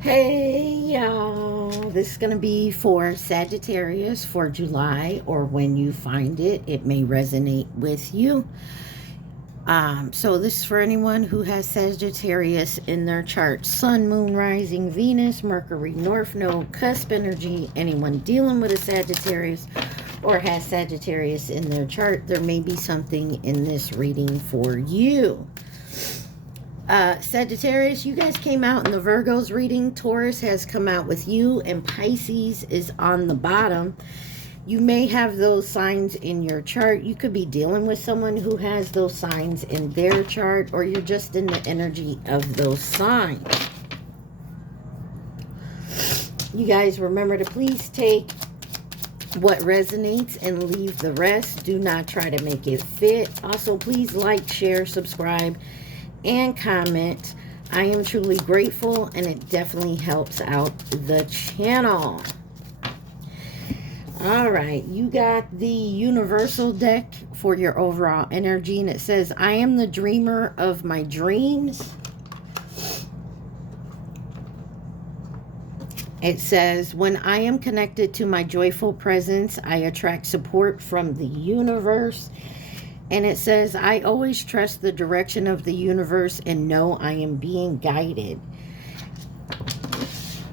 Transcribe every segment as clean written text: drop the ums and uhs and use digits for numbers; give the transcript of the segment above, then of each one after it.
Hey y'all, this is going to be for Sagittarius for July, or when you find it, it may resonate with you. So this is for anyone who has Sagittarius in their chart. Sun, Moon, Rising, Venus, Mercury, North Node, Cusp energy. Anyone dealing with a Sagittarius or has Sagittarius in their chart, there may be something in this reading for you. Sagittarius, you guys came out in the Virgos reading. Taurus has come out with you, and Pisces is on the bottom. You may have those signs in your chart. You could be dealing with someone who has those signs in their chart, or you're just in the energy of those signs. You guys remember to please take what resonates and leave the rest. Do not try to make it fit. Also, please like, share, subscribe, and comment. I am truly grateful, and it definitely helps out the channel. All right, you got the universal deck for your overall energy, and it says, I am the dreamer of my dreams. It says, when I am connected to my joyful presence, I attract support from the universe. And it says, I always trust the direction of the universe and know I am being guided.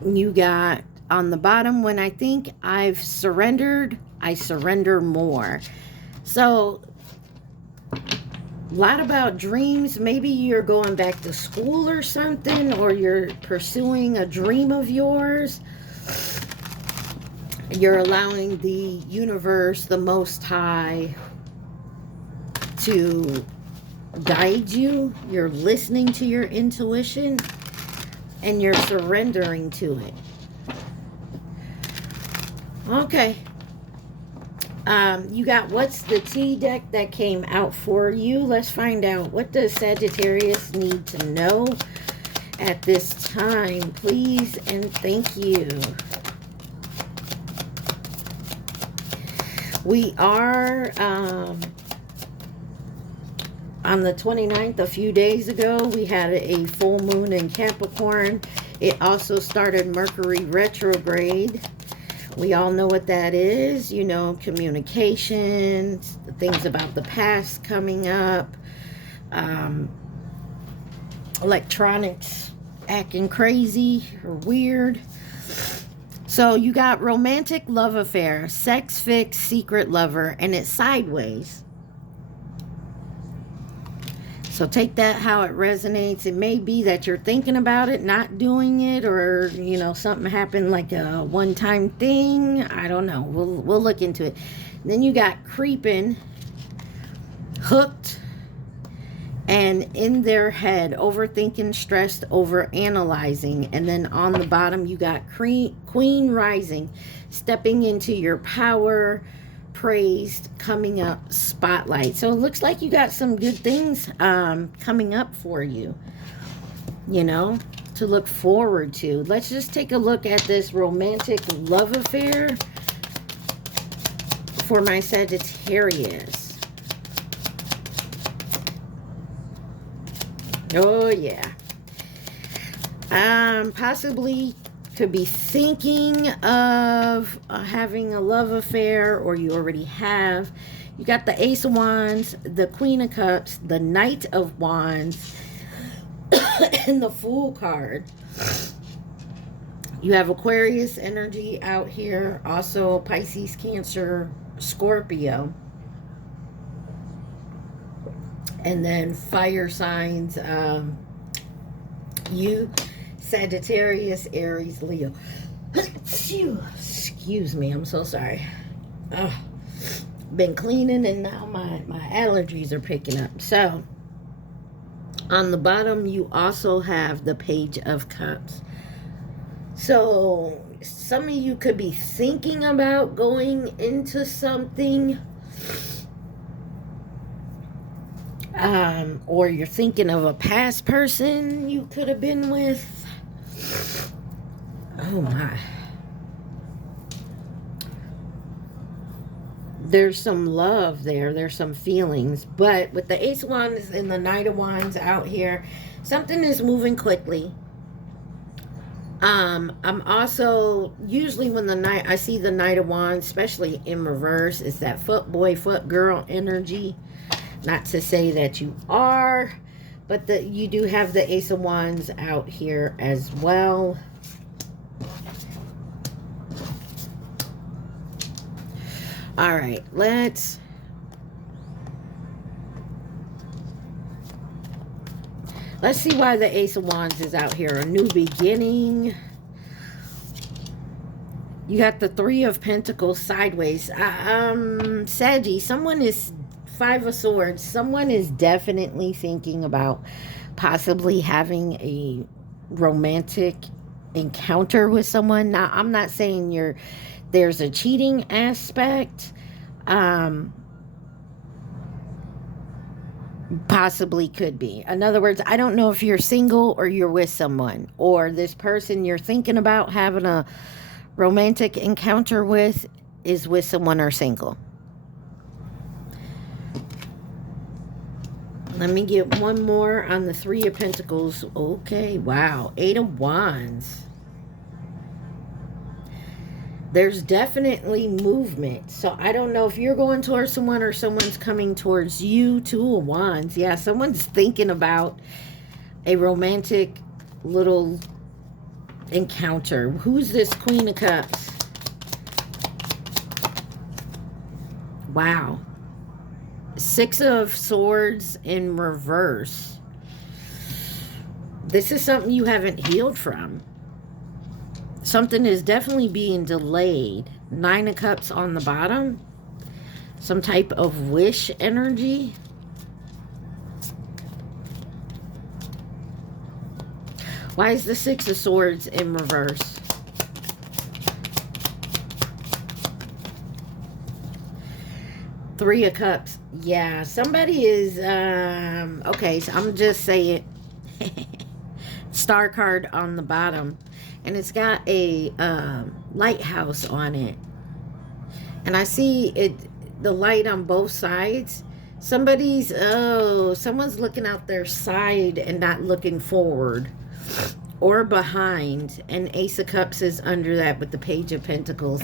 You got on the bottom, when I think I've surrendered, I surrender more. So, a lot about dreams. Maybe you're going back to school or something, or you're pursuing a dream of yours. You're allowing the universe, the Most High, to guide you. You're listening to your intuition, and you're surrendering to it. Okay. You got what's the tea deck that came out for you. Let's find out, what does Sagittarius need to know at this time, please and thank you. We are on the 29th, a few days ago, we had a full moon in Capricorn. It also started Mercury retrograde. We all know what that is. You know, communications, the things about the past coming up, electronics acting crazy or weird. So you got romantic love affair, sex fix, secret lover, and it's sideways. So take that how it resonates. It may be that you're thinking about it, not doing it, or, you know, something happened like a one-time thing. I don't know. We'll look into it. Then you got creeping, hooked, and in their head, overthinking, stressed, overanalyzing. And then on the bottom, you got queen rising, stepping into your power, praised, coming up, spotlight. So it looks like you got some good things coming up for you, you know, to look forward to. Let's just take a look at this romantic love affair for my Sagittarius. Oh yeah. Possibly could be thinking of having a love affair, or you already have. You got the Ace of Wands, the Queen of Cups, the Knight of Wands, and the Fool card. You have Aquarius energy out here, also Pisces, Cancer, Scorpio, and then fire signs. You, Sagittarius, Aries, Leo. Excuse me, I'm so sorry. Been cleaning, and now my allergies are picking up. So on the bottom, you also have the Page of Cups. So some of you could be thinking about going into something, or you're thinking of a past person you could have been with. Oh my. There's some love there. There's some feelings. But with the Ace of Wands and the Knight of Wands out here, something is moving quickly. I'm also, usually when I see the Knight of Wands, especially in reverse, it's that foot boy, foot girl energy. Not to say that you are, but that you do have the Ace of Wands out here as well. All right, let's see why the Ace of Wands is out here. A new beginning. You got the Three of Pentacles sideways. Saggy, someone is Five of Swords. Someone is definitely thinking about possibly having a romantic encounter with someone. Now, I'm not saying there's a cheating aspect. Possibly could be. In other words, I don't know if you're single or you're with someone, or this person you're thinking about having a romantic encounter with is with someone or single. Let me get one more on the Three of Pentacles. Okay, wow. Eight of Wands. There's definitely movement. So I don't know if you're going towards someone or someone's coming towards you. Two of Wands. Yeah, someone's thinking about a romantic little encounter. Who's this Queen of Cups? Wow. Six of Swords in reverse. This is something you haven't healed from. Something is definitely being delayed. Nine of Cups on the bottom. Some type of wish energy. Why is the Six of Swords in reverse? Three of Cups. Yeah, somebody is, okay, so I'm just saying Star card on the bottom. And it's got a lighthouse on it. And I see the light on both sides. Someone's looking out their side and not looking forward or behind. And Ace of Cups is under that with the Page of Pentacles.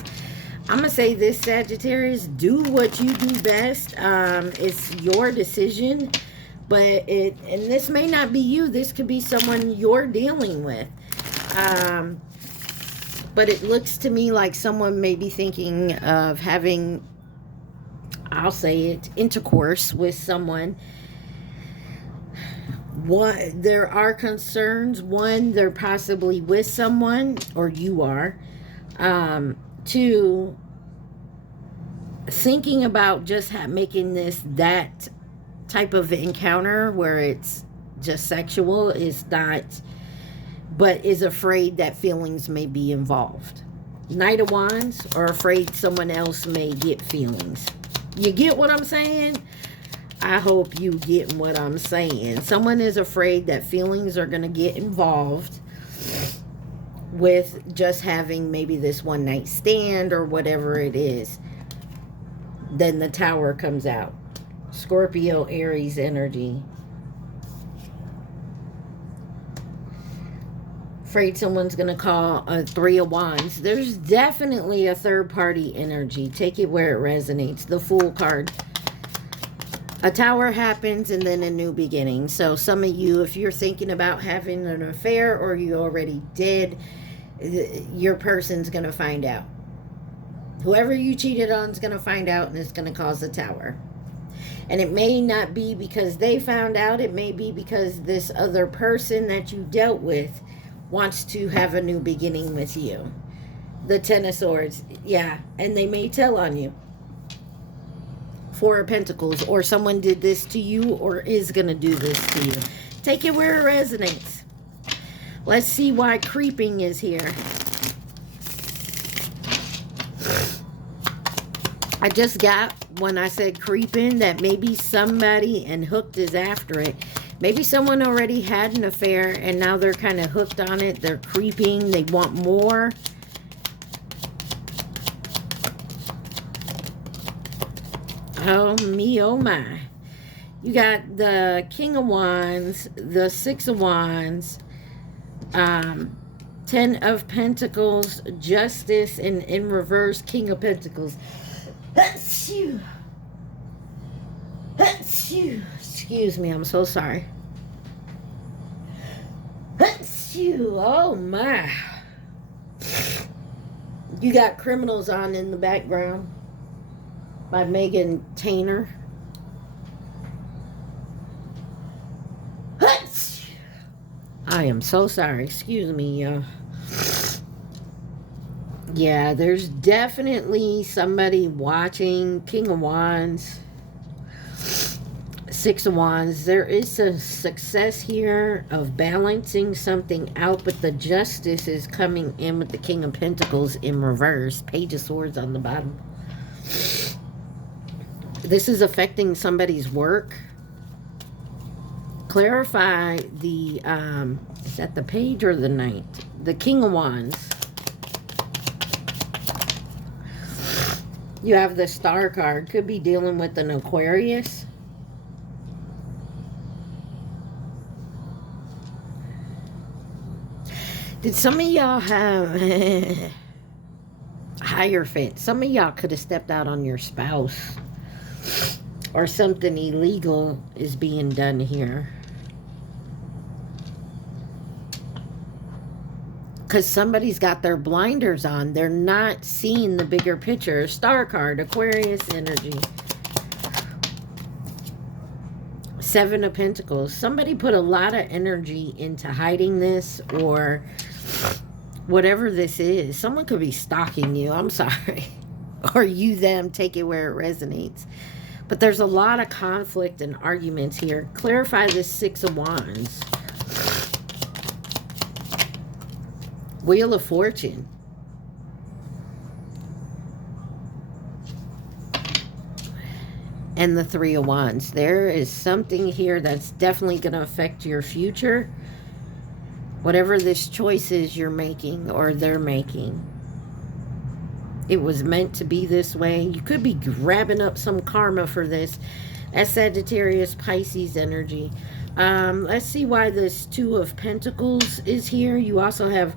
I'm going to say this, Sagittarius, do what you do best. It's your decision. But and this may not be you. This could be someone you're dealing with. But it looks to me like someone may be thinking of having, I'll say it, intercourse with someone. One, there are concerns. One, they're possibly with someone, or you are. Two, thinking about just making this that type of encounter where it's just sexual is not, but is afraid that feelings may be involved. Knight of Wands, or afraid someone else may get feelings. You get what I'm saying? I hope you get what I'm saying. Someone is afraid that feelings are going to get involved with just having maybe this one night stand or whatever it is. Then the Tower comes out. Scorpio, Aries energy. Afraid someone's going to call a Three of Wands. There's definitely a third party energy. Take it where it resonates. The Fool card. A Tower happens and then a new beginning. So some of you, if you're thinking about having an affair or you already did, your person's going to find out. Whoever you cheated on is going to find out, and it's going to cause a Tower. And it may not be because they found out. It may be because this other person that you dealt with wants to have a new beginning with you. The Ten of Swords. Yeah. And they may tell on you. Four of Pentacles. Or someone did this to you or is going to do this to you. Take it where it resonates. Let's see why creeping is here. I just got, when I said creeping, that maybe somebody, and hooked is after it. Maybe someone already had an affair and now they're kind of hooked on it. They're creeping. They want more. Oh, me, oh, my. You got the King of Wands, the Six of Wands, Ten of Pentacles, Justice, and in reverse, King of Pentacles. Excuse me, I'm so sorry. Oh my. You got Criminals on in the background by Megan Tainer. I am so sorry. Excuse me, y'all. Yeah, there's definitely somebody watching. King of Wands. Six of Wands. There is a success here of balancing something out, but the Justice is coming in with the King of Pentacles in reverse. Page of Swords on the bottom. This is affecting somebody's work. Clarify the, is that the Page or the Knight? The King of Wands. You have the Star card. Could be dealing with an Aquarius. Did some of y'all have Hierophant? Some of y'all could have stepped out on your spouse. Or something illegal is being done here. Because somebody's got their blinders on. They're not seeing the bigger picture. Star card, Aquarius energy. Seven of Pentacles. Somebody put a lot of energy into hiding this, or whatever this is. Someone could be stalking you. I'm sorry. Or you, them, take it where it resonates. But there's a lot of conflict and arguments here. Clarify this Six of Wands. Wheel of Fortune. And the Three of Wands. There is something here that's definitely going to affect your future. Whatever this choice is you're making or they're making. It was meant to be this way. You could be grabbing up some karma for this. As Sagittarius, Pisces energy. Let's see why this Two of Pentacles is here. You also have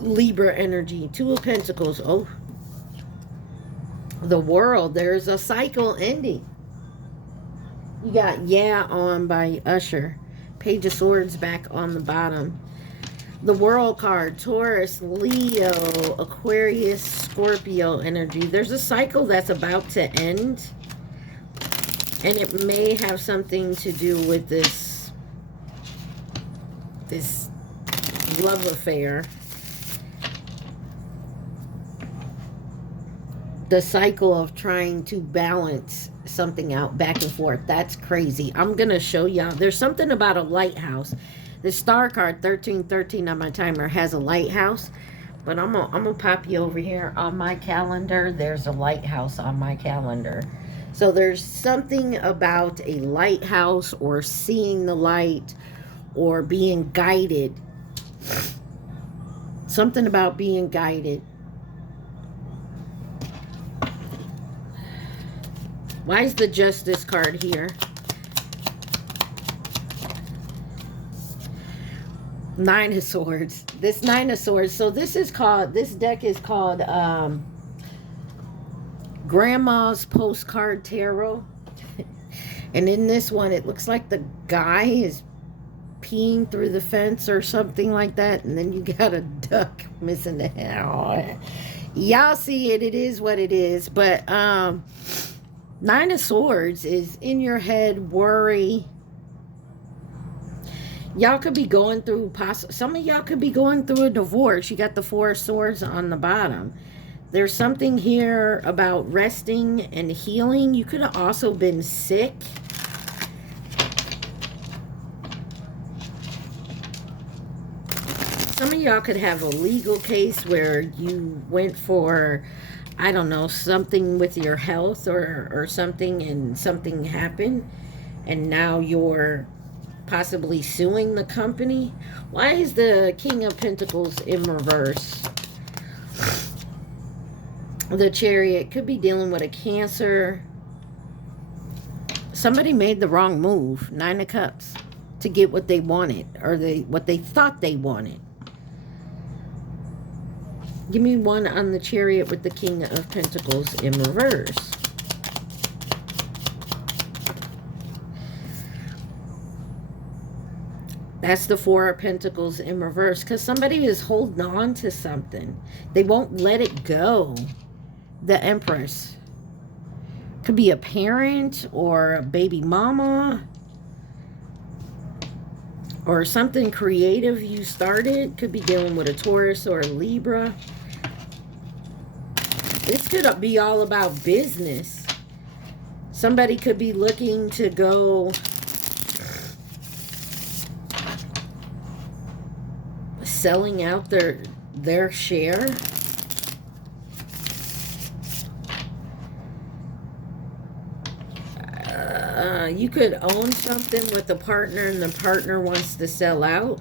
Libra energy. Two of Pentacles. Oh. The World. There's a cycle ending. You got Yeah on by Usher. Page of Swords back on the bottom. The World card. Taurus, Leo, Aquarius, Scorpio energy. There's a cycle that's about to end. And it may have something to do with this love affair. The cycle of trying to balance something out back and forth. That's crazy. I'm going to show y'all. There's something about a lighthouse. The Star card, 1313 on my timer, has a lighthouse. But I'm gonna pop you over here on my calendar. There's a lighthouse on my calendar. So there's something about a lighthouse or seeing the light or being guided. Something about being guided. Why is the Justice card here? Nine of Swords. This Nine of Swords. So this deck is called Grandma's Postcard Tarot. And in this one, it looks like the guy is peeing through the fence or something like that. And then you got a duck missing the head. Oh, y'all see it. It is what it is. But Nine of Swords is in your head, worry. Y'all could be going through, some of y'all could be going through a divorce. You got the Four of Swords on the bottom. There's something here about resting and healing. You could have also been sick. Some of y'all could have a legal case where you went for, I don't know, something with your health or something, and something happened. And now you're possibly suing the company. Why is the King of Pentacles in reverse? The Chariot could be dealing with a Cancer. Somebody made the wrong move. Nine of Cups to get what they wanted, or what they thought they wanted. Give me one on the Chariot with the King of Pentacles in reverse. That's the Four of Pentacles in reverse, because somebody is holding on to something. They won't let it go. The Empress. Could be a parent or a baby mama. Or something creative you started. Could be dealing with a Taurus or a Libra. This could be all about business. Somebody could be looking to go selling out their share. You could own something with a partner and the partner wants to sell out.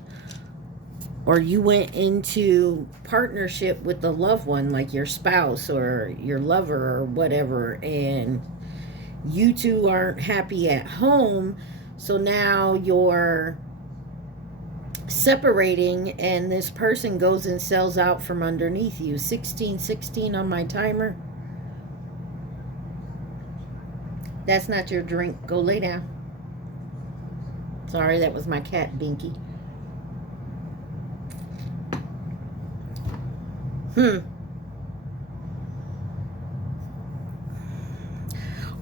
Or you went into partnership with a loved one, like your spouse or your lover or whatever, and you two aren't happy at home, so now you're separating and this person goes and sells out from underneath you. 1616 on my timer. That's not your drink. Go lay down. Sorry, that was my cat, Binky.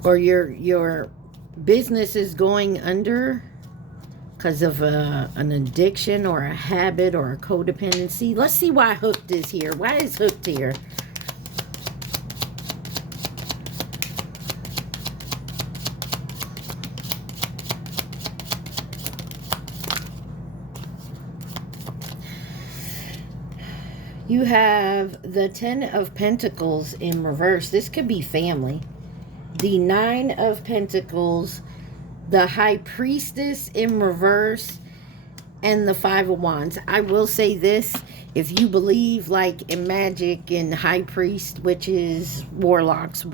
Or your business is going under because of an addiction or a habit or a codependency. Let's see why Hooked is here. Why is Hooked here? You have the Ten of Pentacles in reverse. This could be family. The Nine of Pentacles, the High Priestess in reverse, and the Five of Wands. I will say this, if you believe like in magic and high priest, witches, warlocks,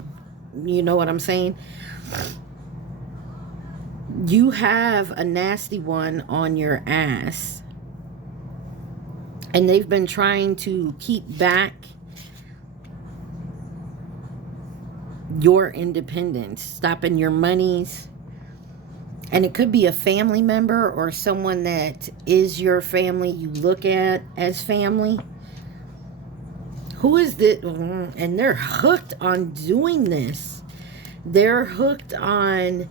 you know what I'm saying? You have a nasty one on your ass. And they've been trying to keep back your independence, stopping your monies. And it could be a family member or someone that is your family, you look at as family. Who is this? And they're hooked on doing this. They're hooked on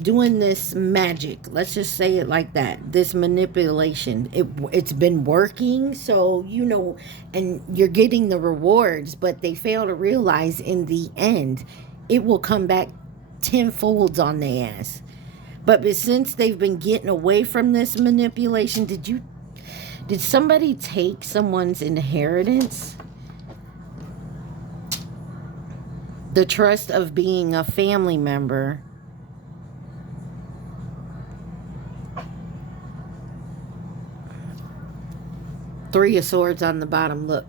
doing this magic. Let's just say it like that. This manipulation. It's been working, so you know, and you're getting the rewards, but they fail to realize in the end it will come back tenfold on their ass. But since they've been getting away from this manipulation, did somebody take someone's inheritance? The trust of being a family member. Three of Swords on the bottom. Look,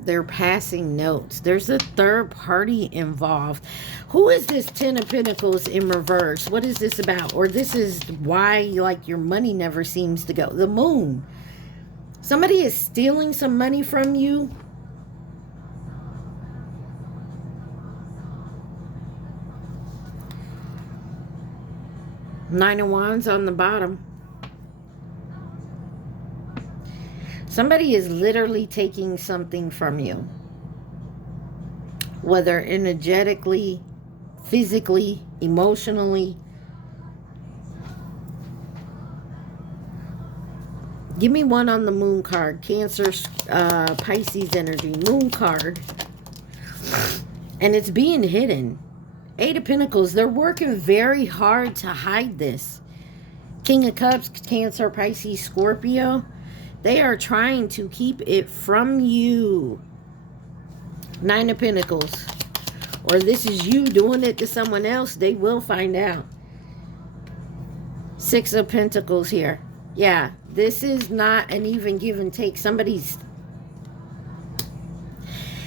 they're passing notes. There's a third party involved. Who is this Ten of Pentacles in reverse? What is this about? Or this is why, like, your money never seems to go. The Moon. Somebody is stealing some money from you. Nine of Wands on the bottom. Somebody is literally taking something from you. Whether energetically, physically, emotionally. Give me one on the Moon card. Cancer, Pisces energy. Moon card. And it's being hidden. Eight of Pentacles. They're working very hard to hide this. King of Cups, Cancer, Pisces, Scorpio. They are trying to keep it from you. Nine of Pentacles. Or this is you doing it to someone else. They will find out. Six of Pentacles here. Yeah, this is not an even give and take.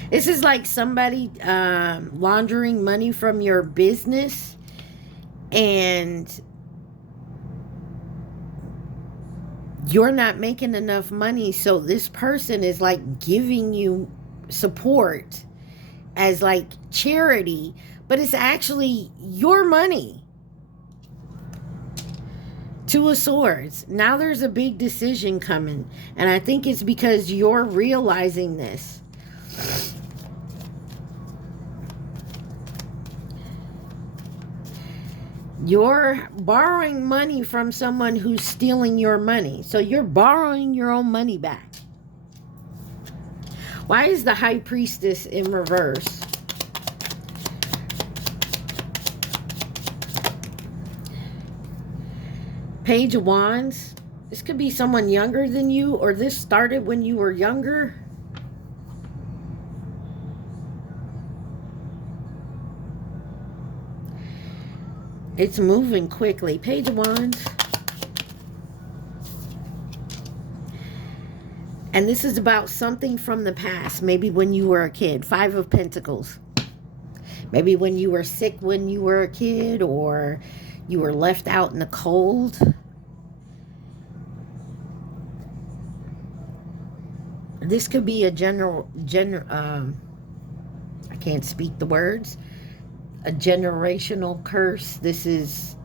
This is like somebody laundering money from your business. And you're not making enough money, so this person is like giving you support as like charity, but it's actually your money. Two of Swords. Now there's a big decision coming, and I think it's because you're realizing this. You're borrowing money from someone who's stealing your money. So you're borrowing your own money back. Why is the High Priestess in reverse? Page of Wands. This could be someone younger than you, or this started when you were younger. It's moving quickly. Page of Wands. And this is about something from the past. Maybe when you were a kid. Five of Pentacles. Maybe when you were sick when you were a kid, or you were left out in the cold. This could be a I can't speak the words. A generational curse. This is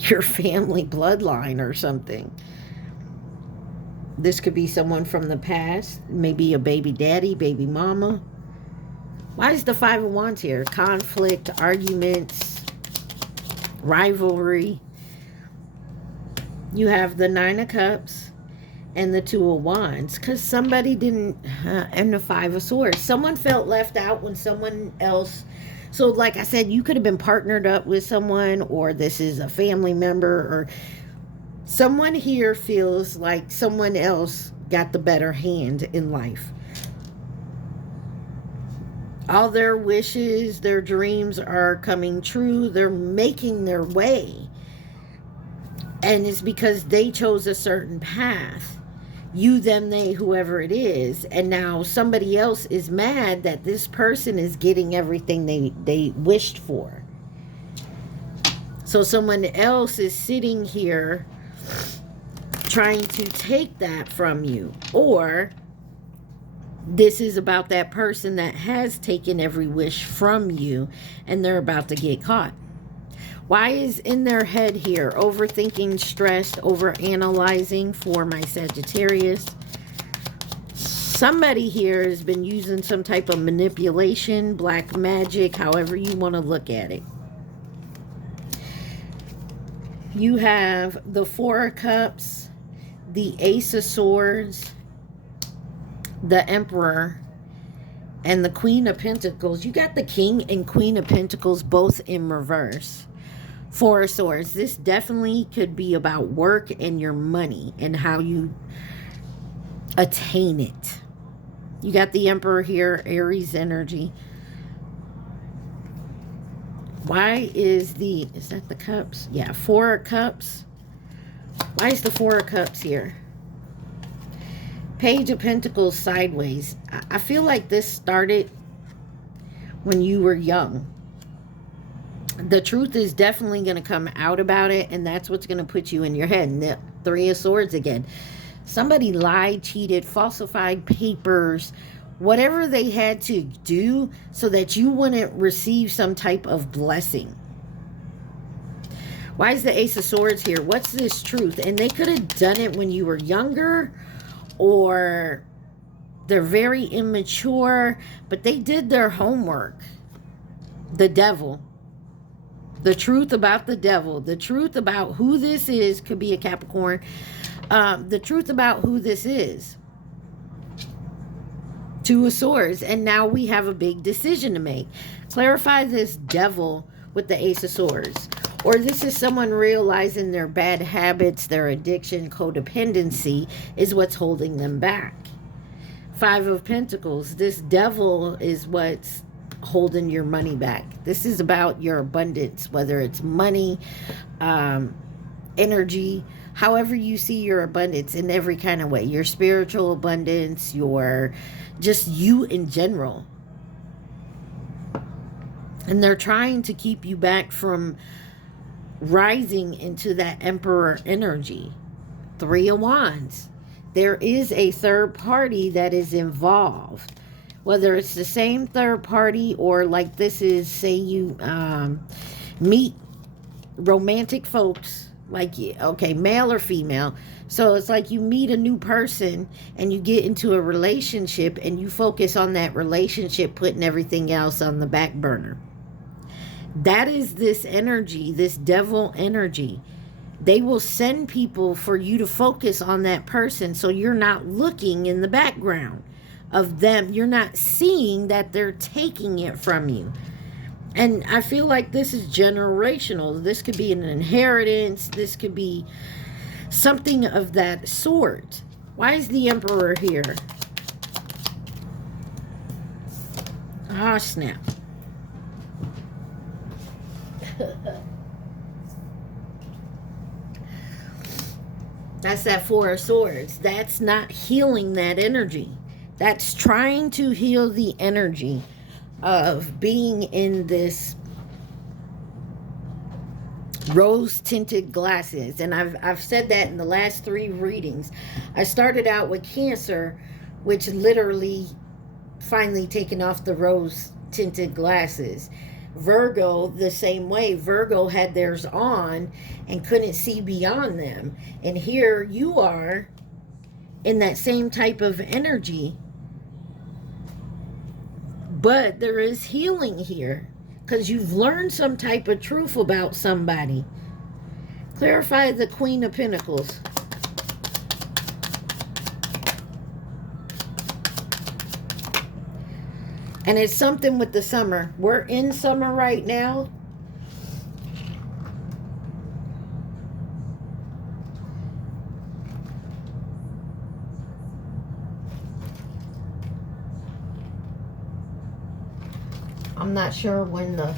your family bloodline or something. This could be someone from the past. Maybe a baby daddy, baby mama. Why is the Five of Wands here? Conflict, arguments, rivalry. You have the Nine of Cups and the Two of Wands, because somebody didn't, and the Five of Swords. Someone felt left out when someone else. So like I said, you could have been partnered up with someone, or this is a family member, or someone here feels like someone else got the better hand in life. All their wishes, their dreams are coming true. They're making their way. And it's because they chose a certain path. You, them, they, whoever it is. And now somebody else is mad that this person is getting everything they wished for. So someone else is sitting here trying to take that from you. Or this is about that person that has taken every wish from you, and they're about to get caught. Why is in their head here? Overthinking, stressed, overanalyzing for my Sagittarius. Somebody here has been using some type of manipulation, black magic, however you want to look at it. You have the Four of Cups, the Ace of Swords, the Emperor, and the Queen of Pentacles. You got the King and Queen of Pentacles both in reverse. Four of Swords. This definitely could be about work and your money and how you attain it. You got the Emperor here, Aries energy. Why is that the Cups? Yeah, Four of Cups. Why is the Four of Cups here? Page of Pentacles sideways. I feel like this started when you were young. The truth is definitely going to come out about it, and that's what's going to put you in your head. And the Three of Swords again. Somebody lied, cheated, falsified papers, whatever they had to do so that you wouldn't receive some type of blessing. Why is the Ace of Swords here? What's this truth? And they could have done it when you were younger, or they're very immature, but they did their homework. The Devil. The truth about the Devil. The truth about who this is. Could be a Capricorn. The truth about who this is. Two of Swords. And now we have a big decision to make. Clarify this Devil with the Ace of Swords. Or this is someone realizing their bad habits, their addiction, codependency is what's holding them back. Five of Pentacles. This Devil is what's holding your money back. This is about your abundance, whether it's money, energy, however you see your abundance in every kind of way. Your spiritual abundance, your just you in general. And they're trying to keep you back from rising into that Emperor energy. Three of Wands. there is a third party that is involved. Whether it's the same third party, or like this is, say you meet romantic folks, like, okay, male or female. So it's like you meet a new person and you get into a relationship and you focus on that relationship, putting everything else on the back burner. That is this energy, this devil energy. They will send people for you to focus on that person, so you're not looking in the background of them. You're not seeing that they're taking it from you. And I feel like this is generational. This could be an inheritance. This could be something of that sort. Why is the Emperor here? Ah, snap. That's that Four of Swords. That's not healing that energy. That's trying to heal the energy of being in this rose-tinted glasses. And I've said that in the last 3 readings. I started out with Cancer, which literally finally taken off the rose-tinted glasses. Virgo, the same way. Virgo had theirs on and couldn't see beyond them. And here you are in that same type of energy. But there is healing here, because you've learned some type of truth about somebody. Clarify the Queen of Pentacles. And it's something with the summer. We're in summer right now. I'm not sure when the...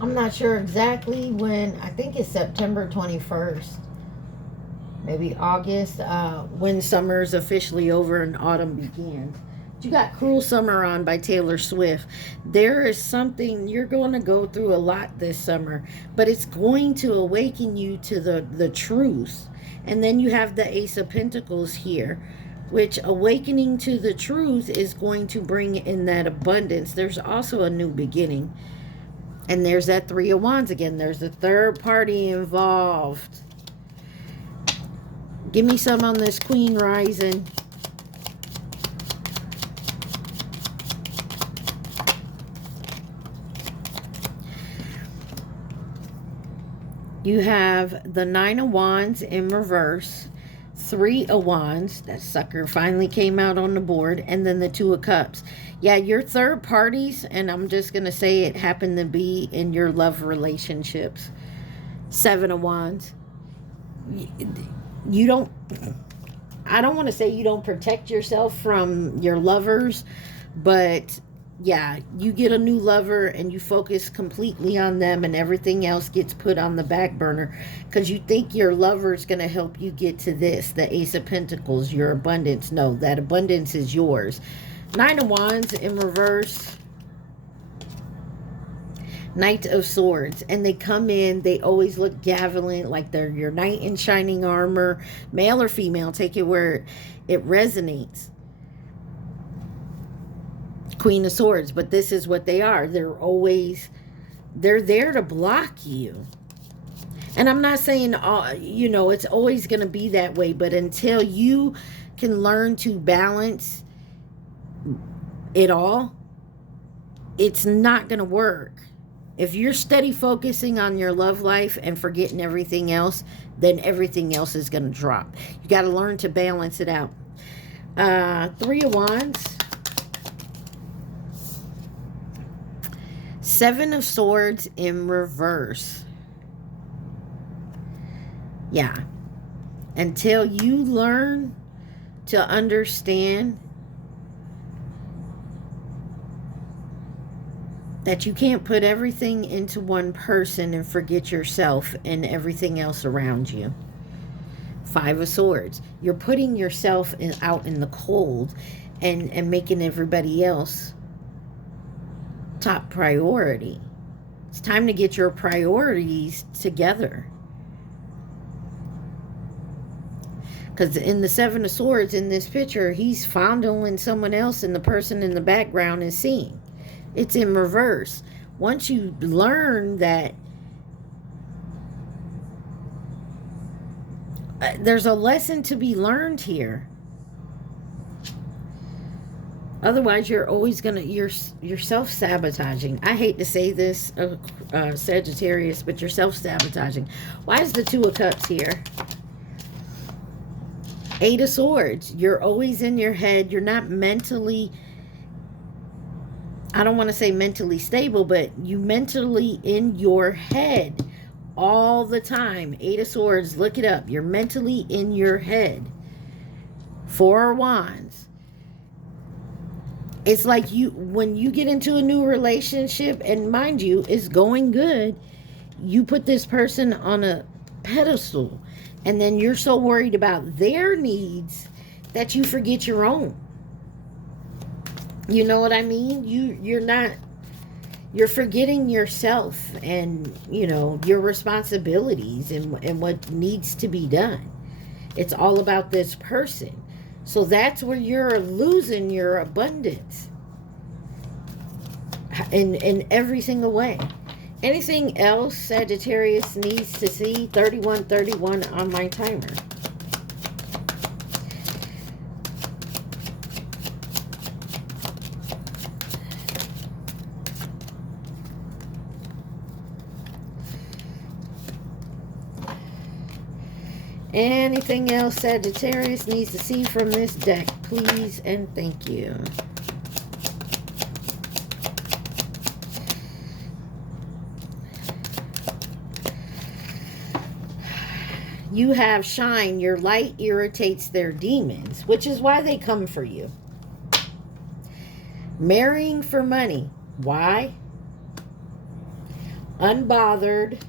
I'm not sure exactly when. I think it's September 21st. Maybe August. When summer's officially over and autumn begins. You got Cruel Summer on by Taylor Swift. There is something you're going to go through a lot this summer. But it's going to awaken you to the truth. And then you have the Ace of Pentacles here, which awakening to the truth is going to bring in that abundance. There's also a new beginning. And there's that Three of Wands again. There's a third party involved. Give me some on this Queen rising. You have the Nine of Wands in reverse. Three of Wands. That sucker finally came out on the board. And then the Two of Cups. Yeah, your third parties, and I'm just going to say it happened to be in your love relationships. Seven of Wands. You don't, I don't want to say you don't protect yourself from your lovers, but yeah, you get a new lover and you focus completely on them and everything else gets put on the back burner because you think your lover is going to help you get to this, the Ace of Pentacles, your abundance. No, that abundance is yours. Nine of Wands in reverse. Knight of Swords. And they come in, they always look gavilant, like they're your knight in shining armor. Male or female, take it where it resonates. Queen of Swords. But this is what they are. They're there to block you. And I'm not saying, you know, it's always going to be that way. But until you can learn to balance it all, it's not going to work. If you're steady focusing on your love life and forgetting everything else, then everything else is going to drop. You got to learn to balance it out. Three of Wands. Seven of Swords in reverse. Yeah. Until you learn to understand that you can't put everything into one person and forget yourself and everything else around you. Five of Swords. You're putting yourself out in the cold and making everybody else top priority. It's time to get your priorities together. Because in the Seven of Swords in this picture, he's fondling someone else and the person in the background is seeing. It's in reverse. Once you learn that there's a lesson to be learned here. Otherwise, you're always gonna you're self-sabotaging. I hate to say this, Sagittarius, but you're self-sabotaging. Why is the Two of Cups here? Eight of Swords. You're always in your head. You're not mentally, I don't want to say mentally stable, but you mentally in your head all the time. Eight of Swords, look it up. You're mentally in your head. Four of Wands. It's like you, when you get into a new relationship, and mind you, it's going good, you put this person on a pedestal, and then you're so worried about their needs that you forget your own. You know what I mean? You're forgetting yourself and, you know, your responsibilities and what needs to be done. It's all about this person. So that's where you're losing your abundance in every single way. Anything else Sagittarius needs to see? 3131 on my timer. Anything else Sagittarius needs to see from this deck, please and thank you. You have shine. Your light irritates their demons, which is why they come for you. Marrying for money. Why? Unbothered.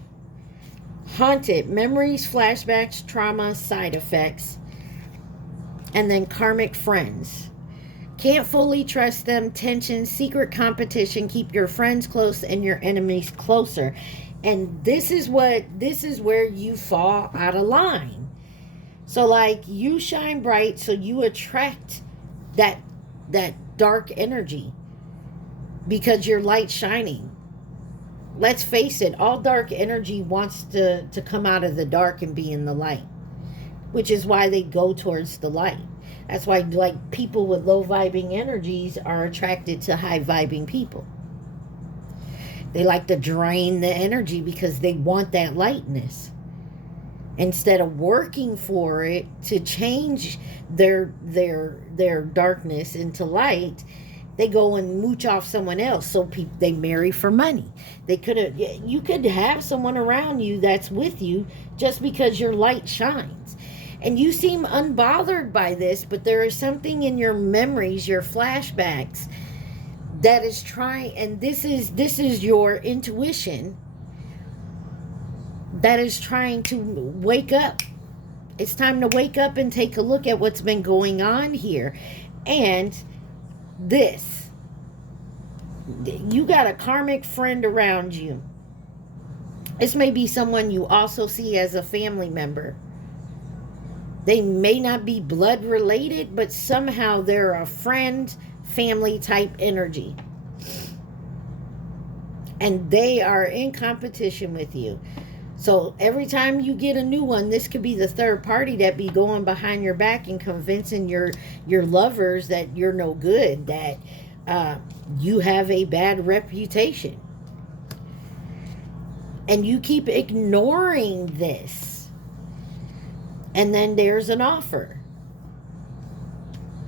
Haunted. Memories, flashbacks, trauma, side effects. And then karmic friends. Can't fully trust them. Tension, secret competition. Keep your friends close and your enemies closer. And this is where you fall out of line. So like, you shine bright, so you attract that dark energy because your light's shining. Let's face it, all dark energy wants to come out of the dark and be in the light, which is why they go towards the light. That's why, like, people with low vibing energies are attracted to high vibing people. They like to drain the energy because they want that lightness. Instead of working for it to change their darkness into light, they go and mooch off someone else. So they marry for money. You could have someone around you that's with you just because your light shines. And you seem unbothered by this, but there is something in your memories, your flashbacks, that is trying, and this is your intuition that is trying to wake up. It's time to wake up and take a look at what's been going on here. And this, you got a karmic friend around you. This may be someone you also see as a family member. They may not be blood related, but somehow they're a friend, family type energy, and they are in competition with you. So every time you get a new one, this could be the third party that be going behind your back and convincing your lovers that you're no good, that you have a bad reputation, and you keep ignoring this. And then there's an offer.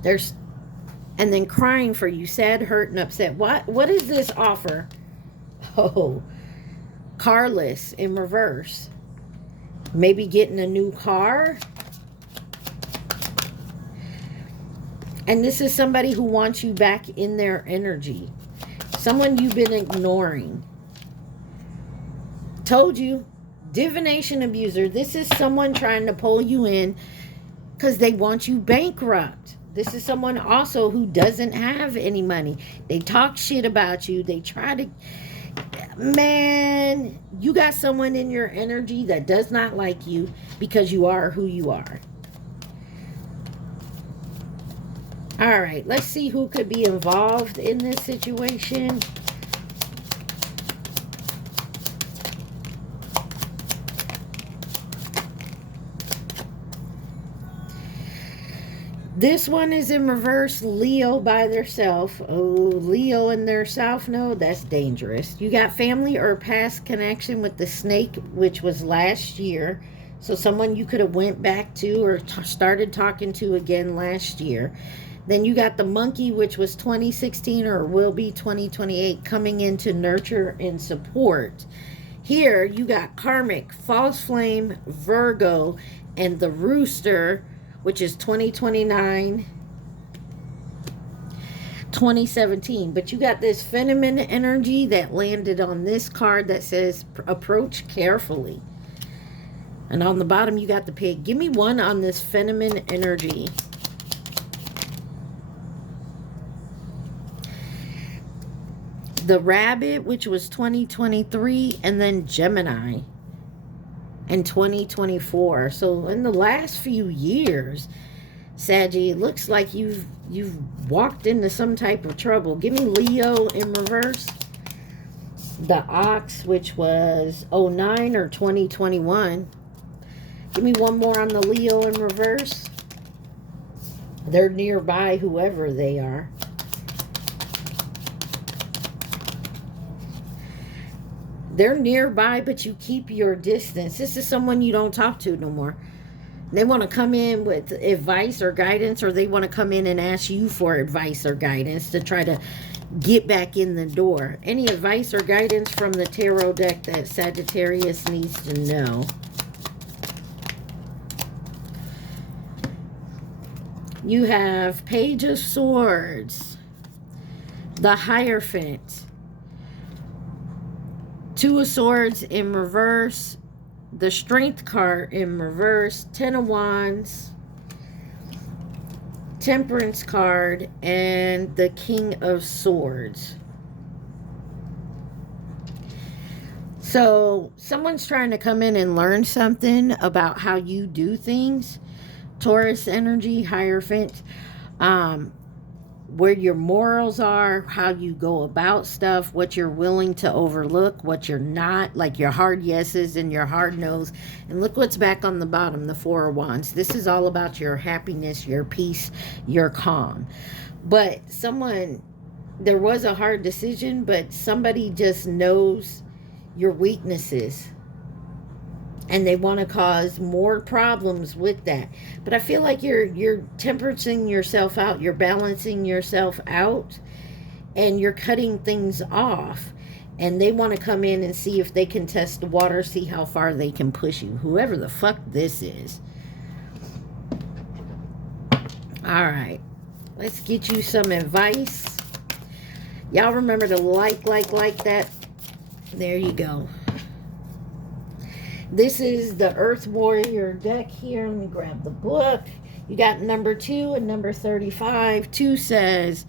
And then crying for you, sad, hurt, and upset. What is this offer? Oh, carless in reverse. Maybe getting a new car. And this is somebody who wants you back in their energy. Someone you've been ignoring. Told you. Divination abuser. This is someone trying to pull you in because they want you bankrupt. This is someone also who doesn't have any money. They talk shit about you. They try to... Man, you got someone in your energy that does not like you because you are who you are. All right, let's see who could be involved in this situation. This one is in reverse, Leo by theirself. Oh, Leo in their south node, that's dangerous. You got family or past connection with the snake, which was last year. So someone you could have went back to or started talking to again last year. Then you got the monkey, which was 2016 or will be 2028, coming in to nurture and support. Here you got karmic, false flame, Virgo, and the rooster, which is 2029, 2017. But you got this feminine energy that landed on this card that says approach carefully. And on the bottom, you got the pig. Give me one on this feminine energy. The rabbit, which was 2023, and then Gemini in 2024. So in the last few years, Saggy, it looks like you've walked into some type of trouble. Give me Leo in reverse. The ox, which was 09 or 2021. Give me one more on the Leo in reverse. They're nearby, whoever they are. They're nearby, but you keep your distance. This is someone you don't talk to no more. They want to come in with advice or guidance, or they want to come in and ask you for advice or guidance to try to get back in the door. Any advice or guidance from the tarot deck that Sagittarius needs to know? You have Page of Swords, the Hierophant, Two of Swords in reverse, the Strength card in reverse, Ten of Wands, Temperance card, and the King of Swords. So someone's trying to come in and learn something about how you do things. Taurus energy, Hierophant. Where your morals are, how you go about stuff, what you're willing to overlook, what you're not, like your hard yeses and your hard no's. And look what's back on the bottom, the Four of Wands. This is all about your happiness, your peace, your calm. But there was a hard decision, but somebody just knows your weaknesses. And they want to cause more problems with that. But I feel like you're tempering yourself out. You're balancing yourself out. And you're cutting things off. And they want to come in and see if they can test the water. See how far they can push you. Whoever the fuck this is. Alright. Let's get you some advice. Y'all remember to like that. There you go. This is the Earth Warrior deck here. Let me grab the book. You got number 2 and number 35. 2 says,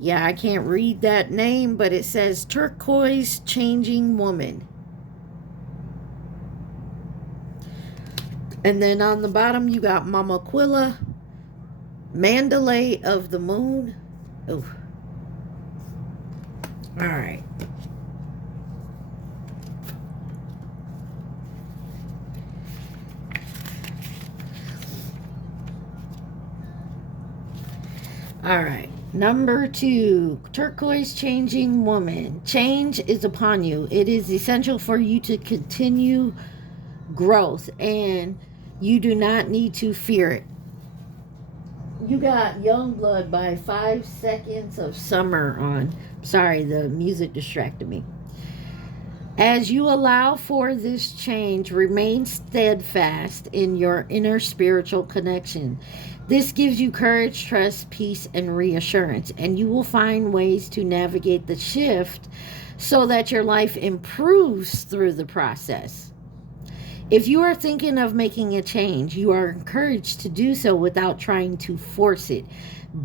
yeah, I can't read that name, but it says Turquoise Changing Woman. And then on the bottom, you got Mama Quilla, Mandalay of the Moon. Oh. All right. All right, number 2, Turquoise Changing Woman. Change is upon you. It is essential for you to continue growth, and you do not need to fear it. You got Young Blood by 5 Seconds of Summer on. Sorry, the music distracted me. As you allow for this change, remain steadfast in your inner spiritual connection. This gives you courage, trust, peace, and reassurance, and you will find ways to navigate the shift so that your life improves through the process. If you are thinking of making a change, you are encouraged to do so without trying to force it.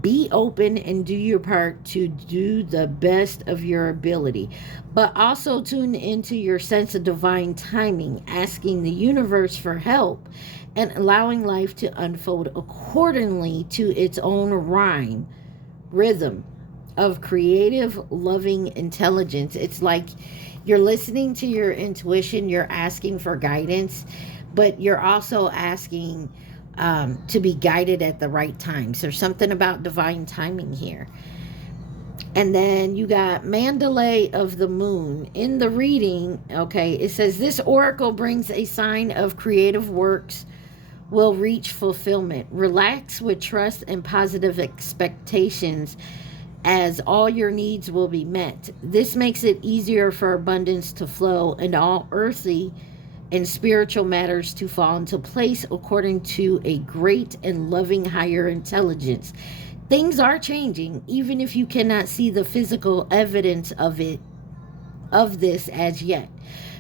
Be open and do your part to do the best of your ability. But also tune into your sense of divine timing, asking the universe for help and allowing life to unfold accordingly to its own rhythm of creative, loving intelligence. It's like you're listening to your intuition, you're asking for guidance, but you're also asking to be guided at the right times. There's something about divine timing here. And then you got Mandalay of the Moon. In the reading, okay, it says this oracle brings a sign of creative works will reach fulfillment. Relax with trust and positive expectations as all your needs will be met. This makes it easier for abundance to flow and all earthly and spiritual matters to fall into place according to a great and loving higher intelligence. Things are changing, even if you cannot see the physical evidence of this as yet.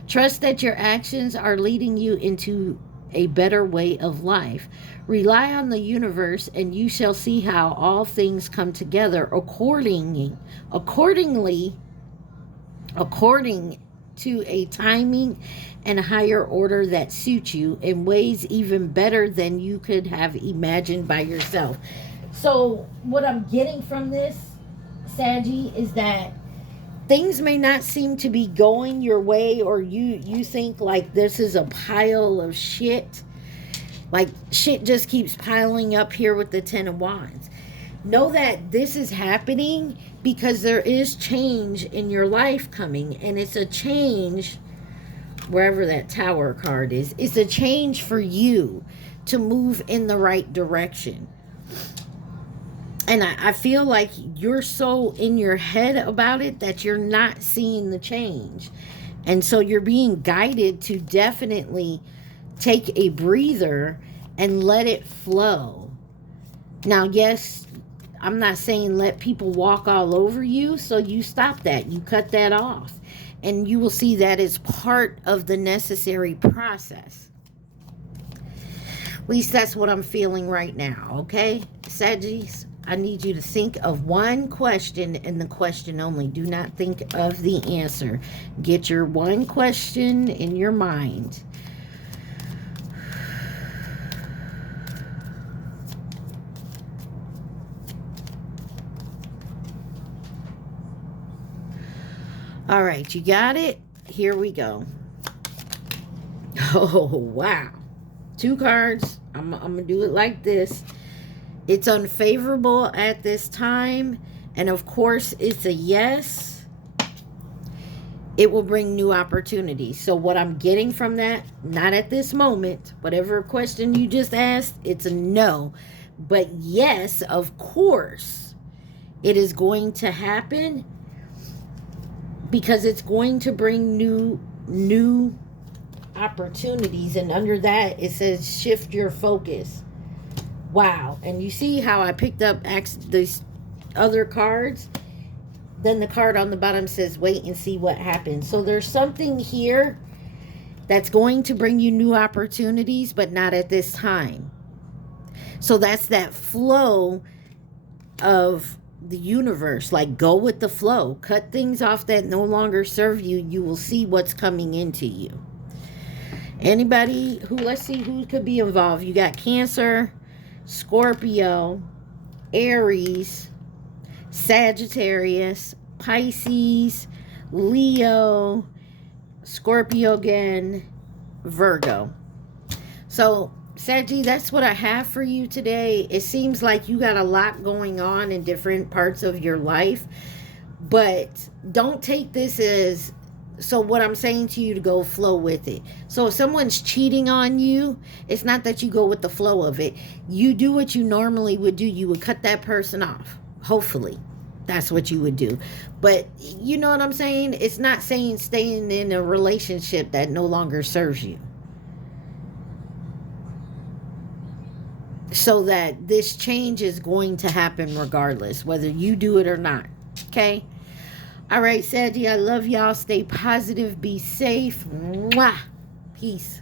Trust that your actions are leading you into a better way of life. Rely on the universe and you shall see how all things come together according to a timing and higher order that suits you in ways even better than you could have imagined by yourself. So what I'm getting from this, Saggy, is that things may not seem to be going your way, or you think like this is a pile of shit. Like shit just keeps piling up here with the Ten of Wands. Know that this is happening because there is change in your life coming, and it's a change wherever that Tower card is. It's a change for you to move in the right direction. And I feel like you're so in your head about it that you're not seeing the change. And so you're being guided to definitely take a breather and let it flow. Now, yes, I'm not saying let people walk all over you, so you stop that. You cut that off. And you will see that as part of the necessary process. At least that's what I'm feeling right now, okay? Saggies, I need you to think of one question and the question only. Do not think of the answer. Get your one question in your mind. All right, you got it? Here we go. Oh, wow. 2 cards. I'm going to do it like this. It's unfavorable at this time. And of course, it's a yes. It will bring new opportunities. So what I'm getting from that, not at this moment, whatever question you just asked, it's a no. But yes, of course, it is going to happen because it's going to bring new opportunities. And under that, it says shift your focus. Wow. And you see how I picked up these other cards? Then the card on the bottom says wait and see what happens. So there's something here that's going to bring you new opportunities, but not at this time. So that's that flow of the universe. Like, go with the flow. Cut things off that no longer serve you. You will see what's coming into you. Anybody who, let's see who could be involved. You got Cancer, Scorpio, Aries, Sagittarius, Pisces, Leo, Scorpio again, Virgo. So, Saggy, that's what I have for you today. It seems like you got a lot going on in different parts of your life, but don't take this as, so what I'm saying to you, to go flow with it. So if someone's cheating on you, it's not that you go with the flow of it. You do what you normally would do. You would cut that person off. Hopefully, that's what you would do. But you know what I'm saying? It's not saying staying in a relationship that no longer serves you. So that this change is going to happen regardless, whether you do it or not. Okay? All right, Saggy, I love y'all. Stay positive. Be safe. Mwah. Peace.